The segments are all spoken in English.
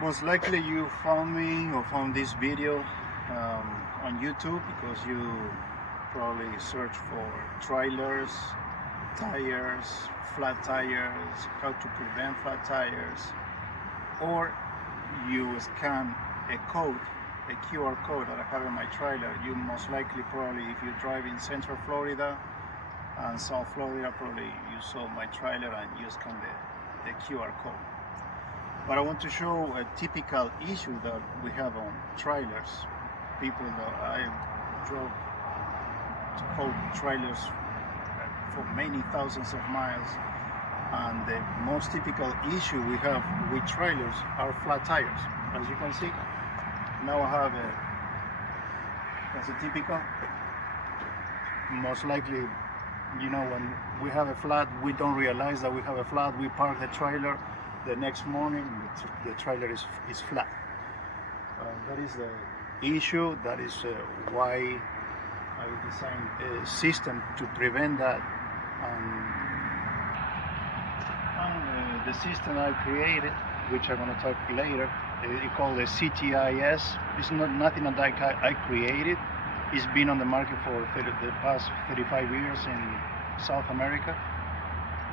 Most likely you found me or found this video on YouTube because you probably search for trailers, tires, flat tires, how to prevent flat tires, or you scan a code, a QR code that I have in my trailer. You most likely probably, if you drive in Central Florida and South Florida, probably you saw my trailer and you scan the QR code. But I want to show a typical issue that we have on trailers. People that I drove to hold trailers for many thousands of miles, and the most typical issue we have with trailers are flat tires. As you can see, now I have that's a typical. Most likely, you know, when we have a flat, we don't realize that we have a flat. We park the trailer. The next morning, the trailer is flat. That is the issue. That is why I designed a system to prevent that. And the system I created, which I'm going to talk later, it's called the CTIS. It's nothing that I created. It's been on the market for the past 35 years in South America,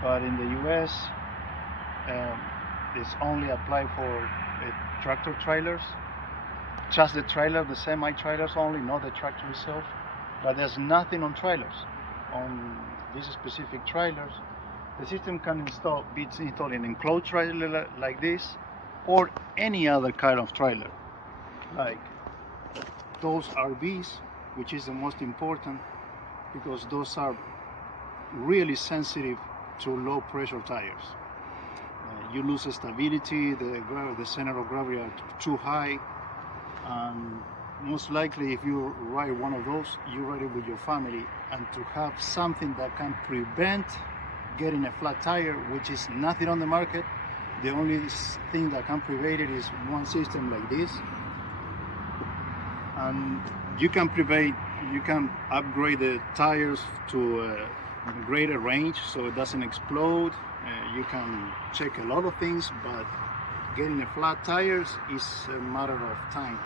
but in the US, it's only applied for tractor trailers, just the trailer, the semi-trailers only, not the tractor itself. But there's nothing on trailers. On these specific trailers, the system can be installed in an enclosed trailer like this, or any other kind of trailer, like those RVs, which is the most important because those are really sensitive to low pressure tires. You lose stability, the center of gravity are too high, and most likely if you ride one of those, you ride it with your family. And to have something that can prevent getting a flat tire, which is nothing on the market, the only thing that can prevent it is one system like this. And you can upgrade the tires to a greater range so it doesn't explode. You can check a lot of things, but getting a flat tires is a matter of time.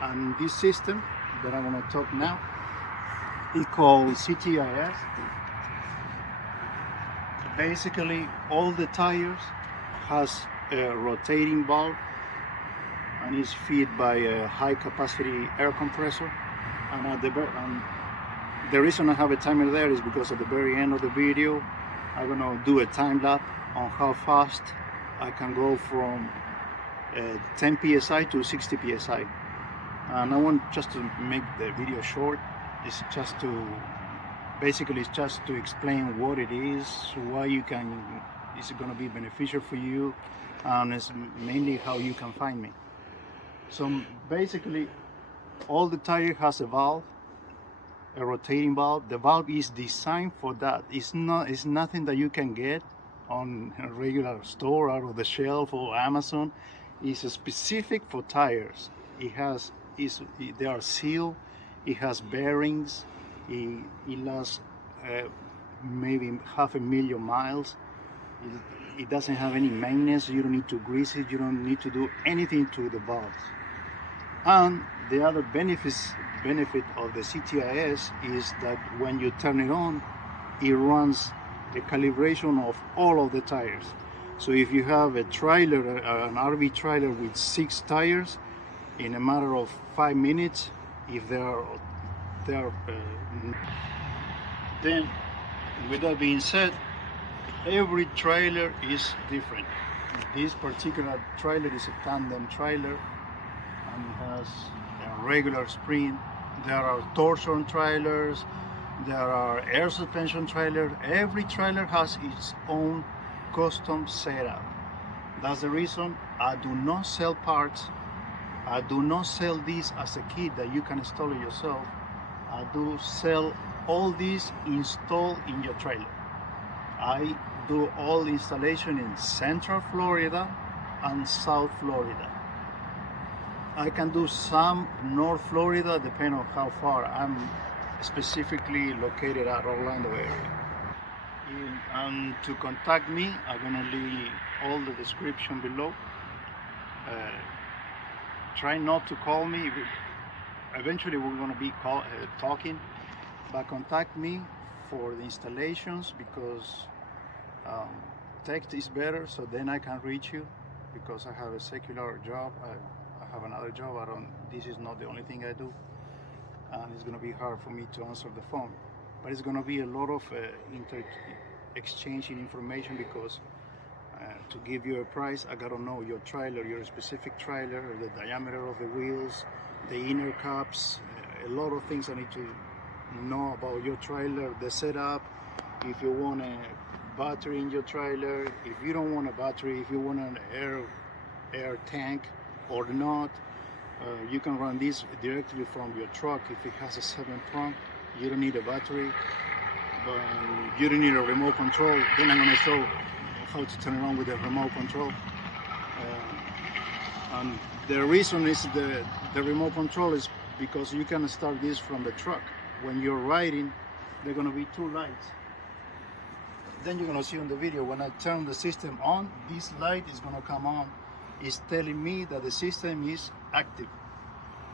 And this system that I'm going to talk now is called CTIS. Basically, all the tires has a rotating valve and is fed by a high capacity air compressor. And the reason I have a timer there is because at the very end of the video, I'm gonna do a time lapse on how fast I can go from 10 psi to 60 psi. And I want just to make the video short. It's just to explain what it is, why it's gonna be beneficial for you, and it's mainly how you can find me. So basically, all the tire has a valve, a rotating valve. The valve is designed for that. It's nothing that you can get on a regular store out of the shelf or Amazon. It's specific for tires. They are sealed. It has bearings. It lasts maybe 500,000 miles. It doesn't have any maintenance. You don't need to grease it. You don't need to do anything to the valves. And the other benefit of the CTIS is that when you turn it on, it runs a calibration of all of the tires. So if you have a trailer, an RV trailer with 6 tires, in a matter of 5 minutes, if then with that being said, every trailer is different. This particular trailer is a tandem trailer and it has a regular spring. There are torsion trailers, there are air suspension trailers. Every trailer has its own custom setup. That's the reason I do not sell parts. I do not sell this as a kit that you can install it yourself. I do sell all these installed in your trailer. I do all installation in Central Florida and South Florida. I can do some North Florida, depending on how far I'm specifically located at Orlando area. And to contact me, I'm gonna leave all the description below. try not to call me. Eventually we're going to be talking, but contact me for the installations, because text is better, so then I can reach you, because I have a secular job. I have another job. This is not the only thing I do, and it's going to be hard for me to answer the phone. But it's going to be a lot of exchanging information, because to give you a price, I got to know your trailer, your specific trailer, the diameter of the wheels, the inner caps, a lot of things I need to know about your trailer, the setup, if you want a battery in your trailer, if you don't want a battery, if you want an air tank or not. You can run this directly from your truck. If it has a 7-prong, you don't need a battery, but you don't need a remote control. Then I'm going to show how to turn it on with the remote control. And the reason is the remote control is because you can start this from the truck. When you're riding, there are going to be 2 lights. Then you're going to see on the video, when I turn the system on, this light is going to come on. It's telling me that the system is active.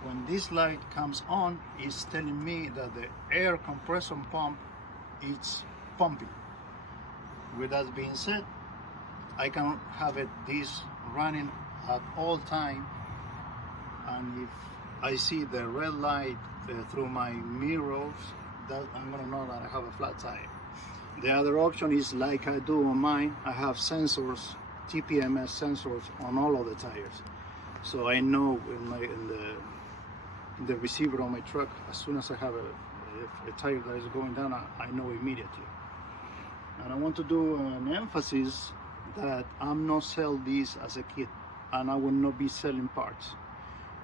When this light comes on, it's telling me that the air compression pump is pumping. With that being said, I can have this running at all time, and if I see the red light through my mirrors, that I'm gonna know that I have a flat tire. The other option is, like I do on mine, I have sensors, TPMS sensors on all of the tires, so I know in the receiver on my truck, as soon as I have a tire that is going down, I know immediately. And I want to do an emphasis that I'm not selling this as a kit, and I will not be selling parts.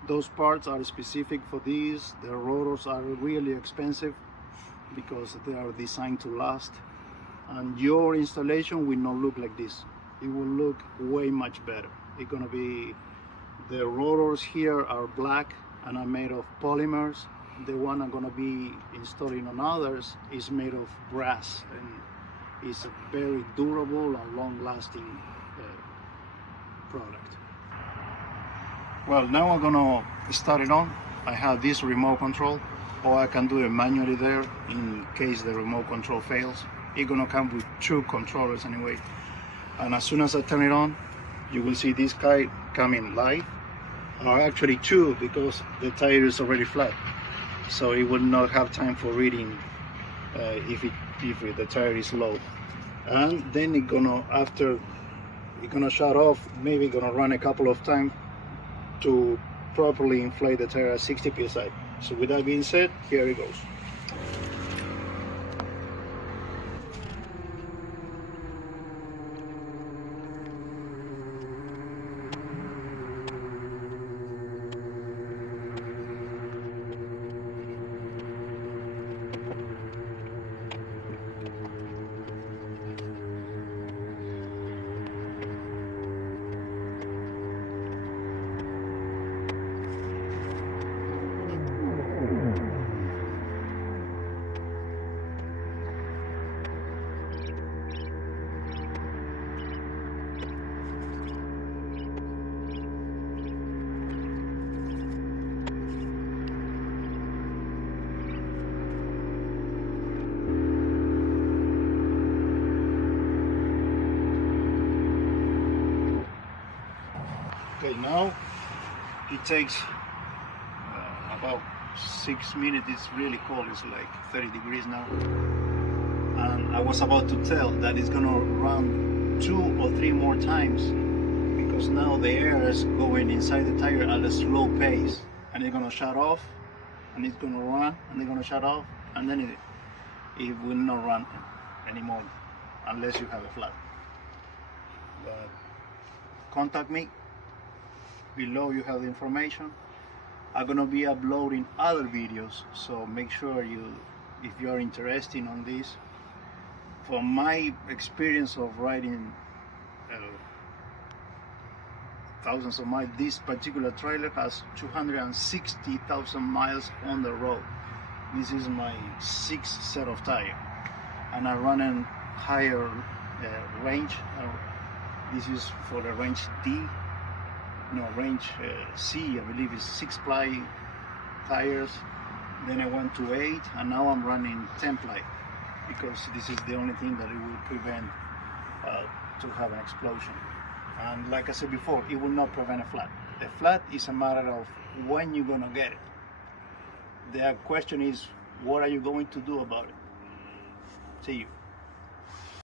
Those parts are specific for these. The rotors are really expensive because they are designed to last, and your installation will not look like this. It will look way much better. It's gonna be, the rotors here are black and are made of polymers. The one I'm gonna be installing on others is made of brass, and it's a very durable and long-lasting product. Well, now I'm gonna start it on. I have this remote control, or I can do it manually there in case the remote control fails. It's gonna come with 2 controllers anyway. And as soon as I turn it on, you will see this guy coming live, or actually 2, because the tire is already flat, so it will not have time for reading if the tire is low. And then it's gonna shut off. Maybe gonna run a couple of times to properly inflate the tire at 60 psi. So with that being said, here it goes. Okay, now it takes about 6 minutes. It's really cold. It's like 30 degrees now, and I was about to tell that it's gonna run 2 or 3 more times, because now the air is going inside the tire at a slow pace, and it's gonna shut off, and it's gonna run, and it's gonna shut off, and then it will not run anymore unless you have a flat. But contact me. Below you have the information. I'm gonna be uploading other videos, so make sure if you are interested on this. From my experience of riding thousands of miles, this particular trailer has 260,000 miles on the road. This is my 6th set of tire, and I run in higher range. This is for the range D. range C, I believe is 6-ply tires. Then I went to 8, and now I'm running 10-ply because this is the only thing that it will prevent to have an explosion. And like I said before, it will not prevent a flat. A flat is a matter of when you're gonna get it. The question is, what are you going to do about it? See you.